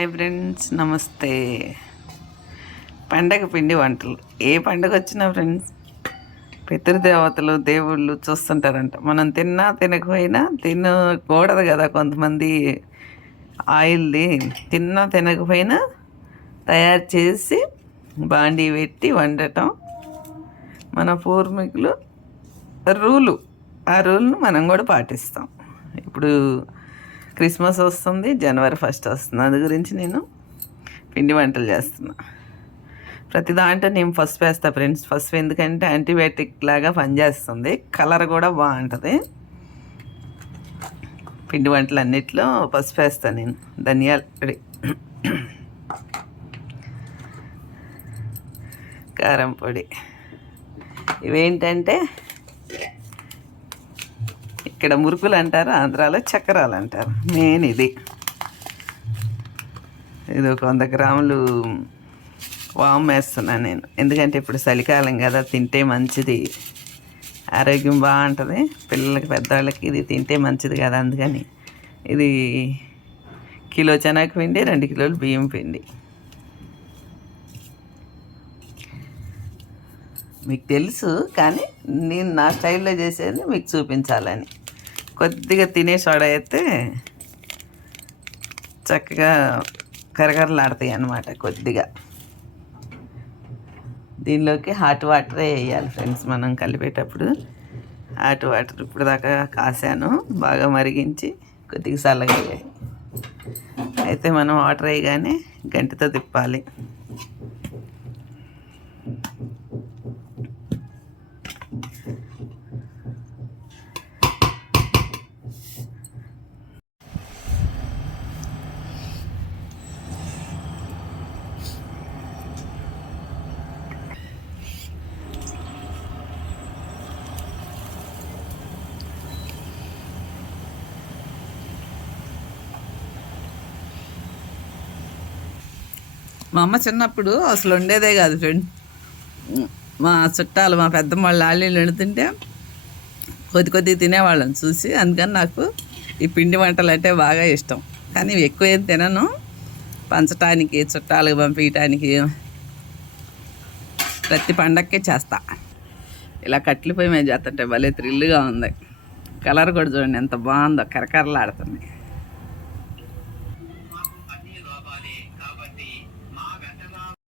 Hi friends, నమస్తే. పండగ పిండి వంటలు ఏ పండగ వచ్చినా ఫ్రెండ్స్ పితృదేవతలు దేవుళ్ళు చూస్తుంటారంట. మనం తిన్నా తినకపోయినా తినకూడదు కదా, కొంతమంది ఆయిల్ది తిన్నా తినకపోయినా తయారు చేసి బాండీ పెట్టి వండటం మన పూర్వీకులు రూలు. ఆ రూల్ను మనం కూడా పాటిస్తాం. ఇప్పుడు క్రిస్మస్ వస్తుంది, జనవరి 1 వస్తుంది. అది గురించి నేను పిండి వంటలు చేస్తున్నా. ప్రతి దాంట్లో నేను పసుపు వేస్తా ఫ్రెండ్స్. పసుపు ఎందుకంటే యాంటీబయాటిక్ లాగా పనిచేస్తుంది, కలర్ కూడా బాగుంటుంది. పిండి వంటలు అన్నిట్లో పసుపు వేస్తాను నేను. ధనియాల పొడి, కారం పొడి, ఇవేంటంటే ఇక్కడ మురుకులు అంటారు, ఆంధ్రాలో చక్రాలు అంటారు. మెయిన్ ఇది ఒక 100 గ్రాములు వాము వేస్తున్నాను నేను. ఎందుకంటే ఇప్పుడు చలికాలం కదా, తింటే మంచిది, ఆరోగ్యం బాగుంటుంది. పిల్లలకి పెద్దవాళ్ళకి ఇది తింటే మంచిది కదా, అందుకని ఇది కిలో శనగపిండి, 2 కిలోలు బియ్యం పిండి. మీకు తెలుసు, కానీ నేను నా స్టైల్లో చేసేది మీకు చూపించాలని. కొద్దిగా తినే సోడా అయితే చక్కగా కరకరలాడతాయి అన్నమాట. కొద్దిగా దీనిలోకి హాట్ వాటరే వేయాలి ఫ్రెండ్స్. మనం కలిపేటప్పుడు హాట్ వాటర్ ఇప్పుడు దాకా కాసాను, బాగా మరిగించి కొద్దిగా చల్లగా అయ్యాయి. అయితే మనం వాటర్ వేయగానే గంటితో తిప్పాలి. మా అమ్మ చిన్నప్పుడు అసలు వండేదే కాదు ఫ్రెండ్. మా చుట్టాలు, మా పెద్దమ్మ వాళ్ళు ఆళ్ళు వండుతుంటే కొద్ది తినేవాళ్ళని చూసి, అందుకని నాకు ఈ పిండి వంటలు అంటే బాగా ఇష్టం. కానీ ఎక్కువ ఏం తినను, పంచటానికి, చుట్టాలకు పంపించడానికి, ప్రతి పండగకే చేస్తా. ఇలా కట్టెల పొయ్యి మీద చేస్తుంటే భలే థ్రిల్గా ఉంది. కలర్ కూడా చూడండి ఎంత బాగుందో, కరకరలాడుతుంది.